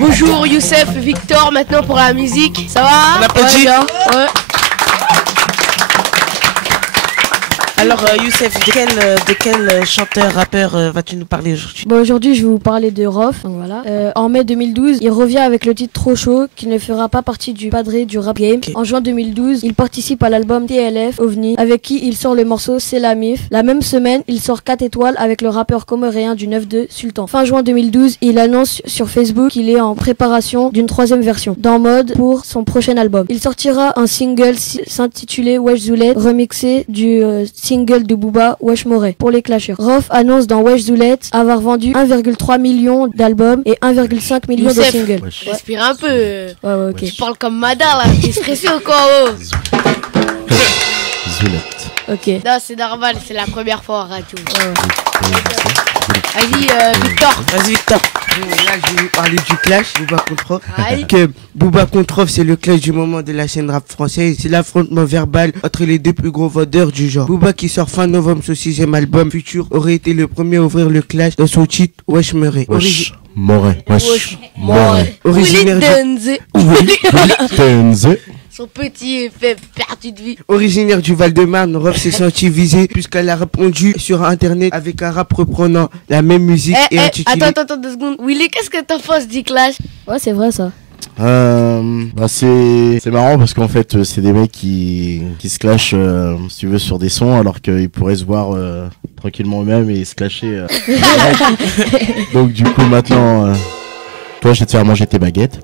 Bonjour Youssef, Victor, maintenant pour la musique. Ça va? On applaudit. Ouais. Alors Youssef, de quel chanteur, rappeur vas-tu nous parler aujourd'hui? Bon, aujourd'hui je vais vous parler de Rof. Donc, voilà. En mai 2012, il revient avec le titre Trop Chaud qui ne fera pas partie du padré du rap game. Okay. En juin 2012, il participe à l'album TLF OVNI avec qui il sort le morceau C'est la Mif. La même semaine, il sort 4 étoiles avec le rappeur comoréen du 9-2 Sultan. Fin juin 2012, il annonce sur Facebook qu'il est en préparation d'une 3e version dans mode pour son prochain album. Il sortira un single s'intitulé Wesh Zoulette remixé du single de Booba Wesh Moré pour les Clashers. Rof annonce dans Wesh Zoulette avoir vendu 1,3 million d'albums et 1,5 million de singles. Respire un peu. Ouais, ok. Tu parles comme Madar là, t'es stressé ou quoi? Zoulette. Ok. Non, c'est normal, c'est la première fois en radio. Vas-y Victor. Vas-y Victor. Là je vais vous parler du clash Booba contre Rof. Booba contre Rof, c'est le clash du moment de la scène rap française. C'est l'affrontement verbal entre les deux plus gros vendeurs du genre. Booba qui sort fin novembre son 6e album Futur aurait été le premier à ouvrir le clash dans son titre Wesh Moré. Wesh Moré. Wesh Moré. Originaire Tenze. Son petit effet perdu de vie. Originaire du Val-de-Marne, Rof s'est senti visé puisqu'elle a répondu sur internet avec un rap reprenant la même musique et intitulé... Attends 2 secondes. Willy, qu'est-ce que t'en penses du clash? Ouais, c'est vrai ça. C'est marrant parce qu'en fait c'est des mecs qui se clashent si tu veux sur des sons alors qu'ils pourraient se voir tranquillement eux-mêmes et se clasher donc du coup maintenant toi je vais te faire manger tes baguettes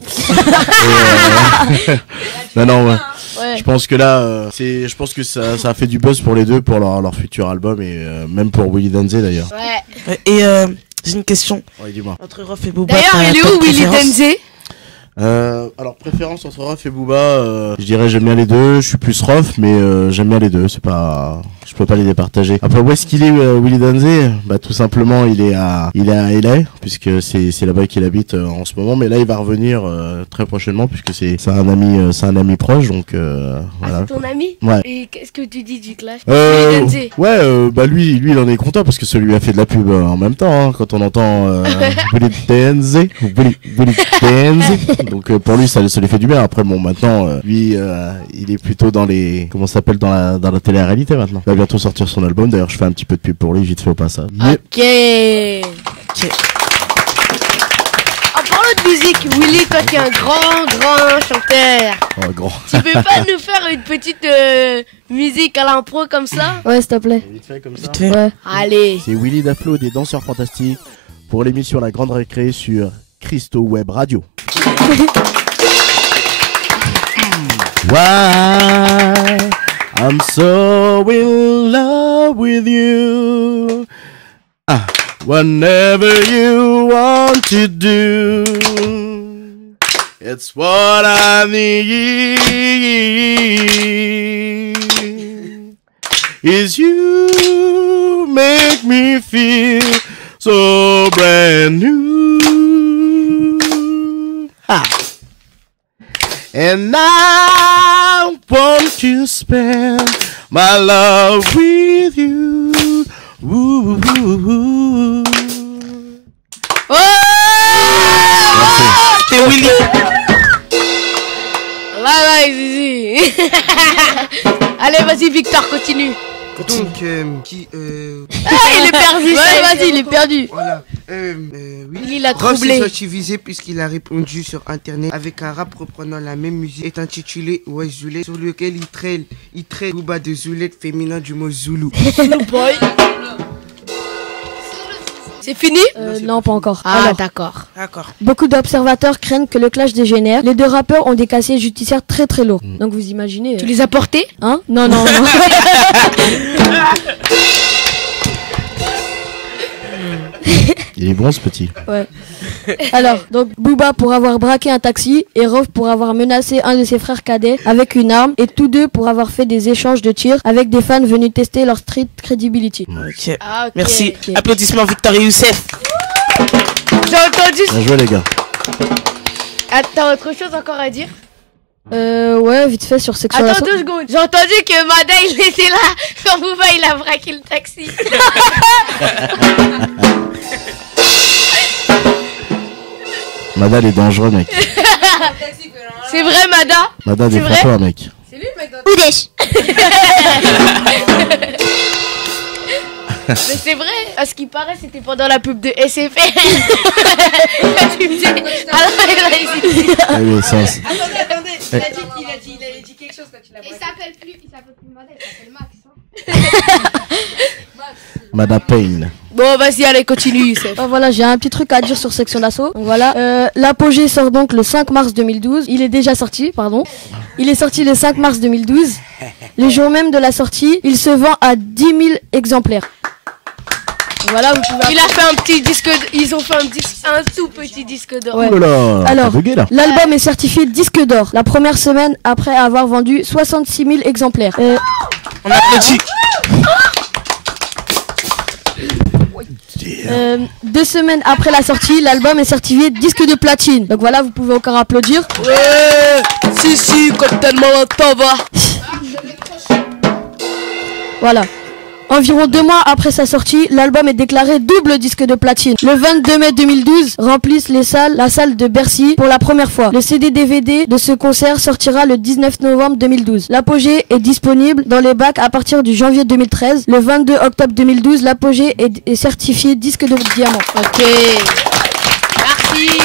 non ouais. Je pense que là je pense que ça a fait du buzz pour les deux pour leur futur album et même pour Willy Danze d'ailleurs. Ouais. Et j'ai une question. Ouais, dis-moi. Entre Rof et Booba. D'ailleurs, il est où Willy Danze? Alors préférence entre Rof et Booba, je dirais j'aime bien les deux, je suis plus Rof mais j'aime bien les deux, c'est pas, je peux pas les départager. Après où est-ce qu'il est Willy Danze? Bah tout simplement il est à LA puisque c'est là-bas qu'il habite en ce moment, mais là il va revenir très prochainement puisque c'est un ami proche donc voilà. C'est ton ami? Ouais. Et qu'est-ce que tu dis du clash? Bah lui il en est content parce que ça lui a fait de la pub en même temps hein, quand on entend Willy Danze. Donc pour lui ça lui fait du bien. Après bon maintenant lui il est plutôt dans les dans la télé-réalité maintenant. Il va bientôt sortir son album. D'ailleurs je fais un petit peu de pub pour lui vite fait au passage. Ok. En parlant de musique, Willy, toi qui es un grand chanteur. Oh, grand. Tu peux pas nous faire une petite musique à l'impro comme ça? Ouais s'il te plaît. Vite fait comme ça. Ouais. Allez. C'est Willy Daflo des Danseurs Fantastiques pour l'émission La Grande Récré sur Christo Web Radio. Why I'm so in love with you. Whenever you want to do, it's what I need. Is you make me feel so brand new. And I want to spend my love with you. Ooh, ooh, ooh. Oh, C'est Willy. Là, Zizi. Allez, vas-y, Victor, continue. Donc, il est perdu. Ouais, vas-y, il est perdu. Voilà. Il l'a Rof troublé. s'est senti visé puisqu'il a répondu sur internet avec un rap reprenant la même musique est intitulé Wesh Zoulette sur lequel il traite Booba de Zoulette féminin du mot Zoulou. C'est fini? Non, pas encore. Ah, Alors, d'accord. beaucoup d'observateurs craignent que le clash dégénère. Les deux rappeurs ont des casiers judiciaires très très lourds. Donc vous imaginez. Tu les as portés? Hein? Non. Il est bon ce petit. Ouais. Alors, donc Booba pour avoir braqué un taxi et Rof pour avoir menacé un de ses frères cadets avec une arme et tous deux pour avoir fait des échanges de tirs avec des fans venus tester leur street credibility. Ok. Ah, ok. Merci. Ok. Applaudissements Victor et Youssef. J'ai entendu. Bien joué les gars. Ah, t'as autre chose encore à dire? Ouais, vite fait sur sexual Attends 2 secondes. J'ai entendu que Mada il était là quand Booba il a braqué le taxi. Mada, il est dangereux, mec. C'est vrai, Mada? Mada, défends-toi, mec. C'est lui le mec dans Oudèche. Mais c'est vrai, à ce qui paraît, c'était pendant la pub de SFR. Tu me dis. Alors, il a hésité. Allez, sens. Attendez, il avait dit quelque chose quand tu l'as Il s'appelle plus Mada, il s'appelle Max. Mada Payne. Bon, vas-y, allez, continue, Youssef. Voilà, j'ai un petit truc à dire sur Section d'Assaut. Donc voilà, l'Apogée sort donc le 5 mars 2012. Il est déjà sorti, pardon. Il est sorti le 5 mars 2012. Le jour même de la sortie, il se vend à 10 000 exemplaires. Voilà, vous pouvez... Il a fait un petit disque, ils ont fait un tout petit disque d'or. Ouais. Oh là là, Alors, t'as bugué, là. L'album est certifié disque d'or la première semaine après avoir vendu 66 000 exemplaires. On applaudit. 2 semaines après la sortie, l'album est certifié disque de platine. Donc voilà, vous pouvez encore applaudir. Ouais, si, Captain Molotov. Voilà. Environ 2 mois après sa sortie, l'album est déclaré double disque de platine. Le 22 mai 2012, remplissent la salle de Bercy pour la première fois. Le CD-DVD de ce concert sortira le 19 novembre 2012. L'Apogée est disponible dans les bacs à partir du janvier 2013. Le 22 octobre 2012, l'Apogée est certifié disque de diamant. Ok. Merci.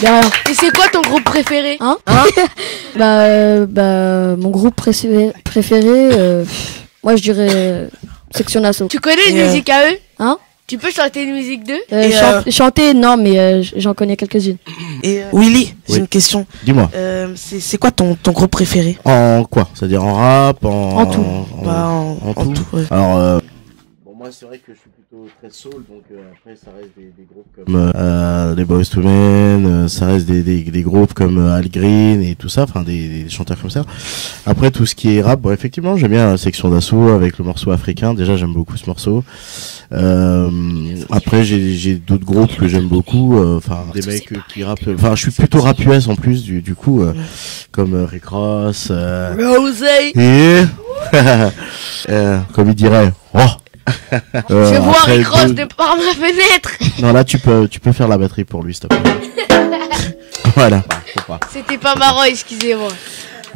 De rien. Et c'est quoi ton groupe préféré? Hein mon groupe préféré, moi je dirais Section d'Assaut. Tu connais une musique à eux? Hein? Tu peux chanter une musique d'eux? Chanter, non, mais j'en connais quelques-unes. Et Willy, j'ai Oui. une question. Dis-moi. C'est quoi ton groupe préféré? En quoi? C'est-à-dire en rap, En tout. en En tout. tout, ouais. Alors, bon, moi, c'est vrai que je suis plutôt très soul, donc après, ça reste des groupes comme les Boyz II Men, ça reste des groupes comme Al Green et tout ça, enfin des chanteurs comme ça. Après, tout ce qui est rap, bon, effectivement, j'aime bien la Section d'Assaut avec le morceau africain. Déjà, j'aime beaucoup ce morceau. Après, j'ai d'autres groupes que j'aime beaucoup, enfin des mecs qui rappent. Enfin, je suis plutôt rap US en plus, du coup, comme Rick Ross. Rosé. Et comme il dirait, oh. Je vois après, Rick Ross de par ma fenêtre. Non, là tu peux faire la batterie pour lui, s'il te plaît. Voilà. Faut pas. C'était pas marrant, excusez-moi.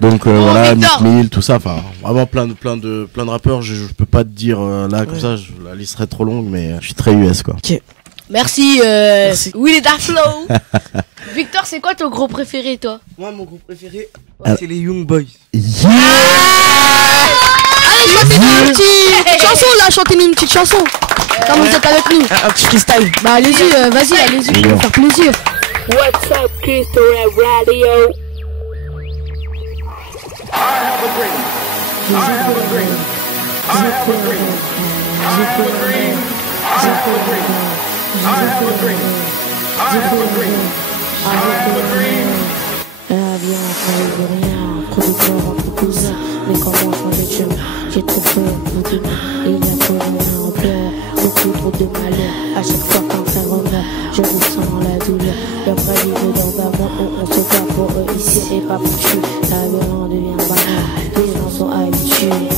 Donc voilà, Victor. Meek Mill, tout ça, enfin vraiment plein de rappeurs. Je peux pas te dire là comme ça, la liste serait trop longue, mais je suis très US quoi. Merci, Merci. Willy Daflow. Victor, c'est quoi ton groupe préféré, toi? Moi, mon groupe préféré, c'est les Young Boys. Yeah. Allez, chantez-nous une petite chanson là, chantez-nous une petite chanson. Comme vous êtes avec nous. Un petit freestyle. Bah allez-y, vas-y, allez-y, pour nous faire plaisir. What's up, Crystal Rap Radio? I have a dream. I have a dream. I have a dream. I have a dream. I have a dream. I have a dream. I have a dream. I have a dream. La violence n'arrive rien, trop de peur entre cousins. Mais comment changer de chemin? J'ai trop peur pour demain. Et il y a trop de rien en pleurs, beaucoup trop de malheur. À chaque fois qu'un frère revient, je ressens la douleur. Leur vrai vivre dans un monde où on se bat pour eux ici et pas pour tuer. La violence devient banale, les gens sont habitués.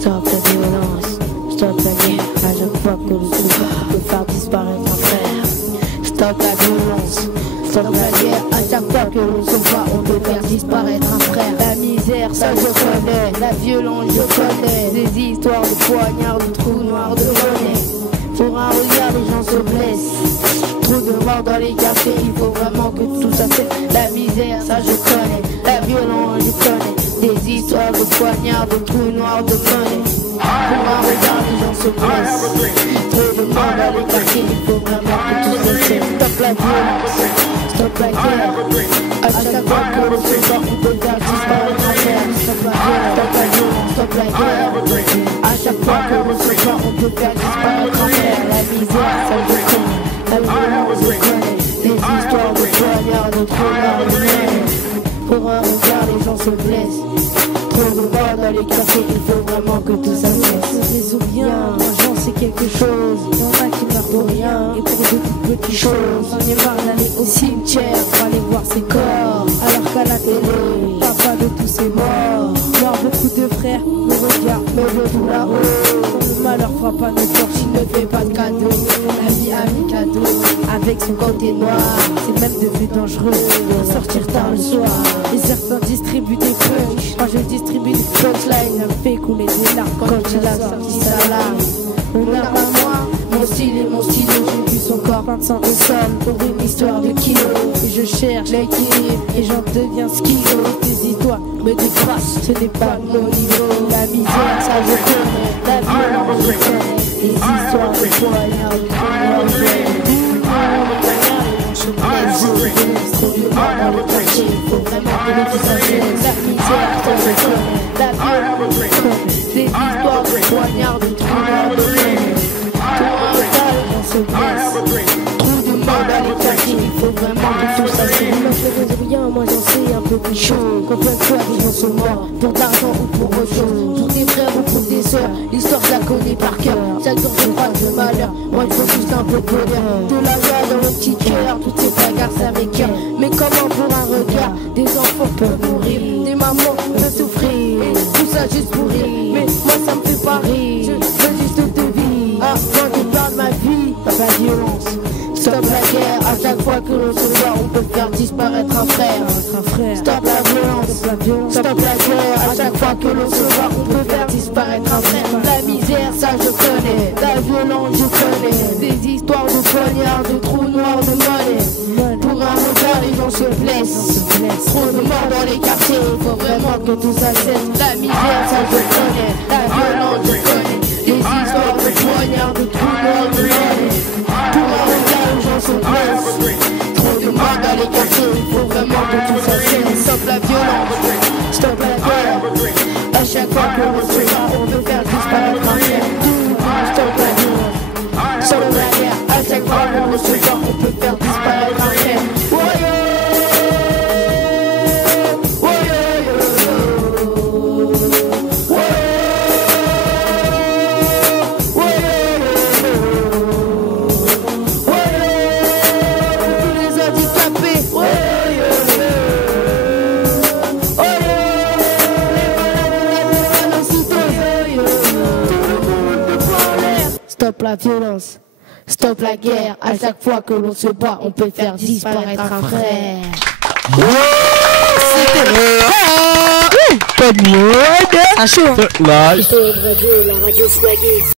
Stop la violence, stop la guerre. À chaque fois que le souverain peut faire disparaître un frère. Stop la violence, stop la guerre. À chaque fois que l'on se voit, on peut faire disparaître un frère. La misère, ça je connais. La violence, je connais. Des histoires de poignards, de trous noirs, de monnaie. Pour un regard, les gens se blessent. Trop de morts dans les cafés, il faut vraiment que tout ça cesse. La misère, ça je connais. La violence, je connais. Des histoires de poignards, de trous noirs, de monnaie. Pour un regard, les gens se blessent. Trop de morts dans les cafés, il faut vraiment que tout ça cesse. Stop la violence, stop la guerre. À chaque fois que l'on se bat, on peut faire disparaître un frère. Stop la violence, stop la guerre. À chaque fois que l'on se bat, on peut faire disparaître un frère. La misère, ça je connais. La violence, je connais. Des histoires de poignards, de trop noirs, de monnaie. Pour un regard, les gens se blessent. Trop de morts dans les cafés, il faut vraiment que tout ça cesse. Réseau bien, j'en sais quelque chose. Y'en a qui meurent pour rien, et pour de toutes petites choses. J'en ai marre d'aller au cimetière, pour aller voir ses corps. Alors qu'à la télé, papa de tous ces morts. Voir beaucoup de frères, me regardent, me le tout là-haut. Le malheur leur fera pas de tort s'il ne fait pas de cadeau. La vie a mis cadeau avec son côté noir. C'est même devenu dangereux de sortir tard le soir. Et certains distribuent des punch. Moi je distribue des punchlines. Ça me fait couler des larmes quand j'ai la sortie s'alarme. Mon arme à moi, mon style et mon stylo. J'ai vu son corps plein de sang au sol pour une histoire de kilos. Et je cherche l'équilibre et j'en deviens skilo. Des histoires me dépassent, ce n'est pas mon niveau. La misère, ça je connais. La violence, je connais. Les histoires de poignards, de trop de mort dans le quartier. Faut vraiment que les tout s'achèvent. La misère, ça je connais. La violence, je connais. Des histoires de poignards, de trop de mort. On se blesse. Trop de monde à l'état, il faut vraiment que tout ça se moi je fais rien, moi j'en sais un peu plus chaud. Quand plein de fois les gens sont morts pour de l'argent ou pour autre chose. Pour des frères ou pour des sœurs, l'histoire je la connais par cœur. Chaque jour je croise le malheur, moi il faut juste un peu de bonheur. De la joie dans le petit cœur, toutes ces bagarres ça m'écoeure. Mais comment pour un regard, des enfants peuvent mourir, des mamans peuvent souffrir, tout ça juste pour rire. Mais moi ça me fait pas rire, je veux juste te vivre. Avant de perdre ma vie, pas la violence. Stop la guerre, à chaque fois que l'on se voit, on peut faire disparaître un frère. Stop la violence, stop la guerre, à chaque fois que l'on se voit, on peut faire disparaître un frère. La misère, ça je connais, la violence je connais, des histoires de poignards, de trous noirs, de monnaie. Pour un regard, les gens se blessent. Trop de morts dans les quartiers, il faut vraiment que tout ça cesse. La misère, ça je connais, la violence je connais, des histoires de poignards, de trous noirs, de monnaie. Pour un regard, les gens se blessent. Trop de morts dans les quartiers, il faut vraiment que tout ça cesse. Stop la violence, stop la guerre. À chaque fois que l'on se bat, on peut faire disparaître un frère. Stop la violence, stop la guerre. À chaque fois que l'on se bat, on peut faire disparaître un frère. Stop la violence, stop la guerre. À chaque fois que l'on se bat, on peut faire disparaître un frère. Pas de mode. À chaud. Là. La radio swaggy.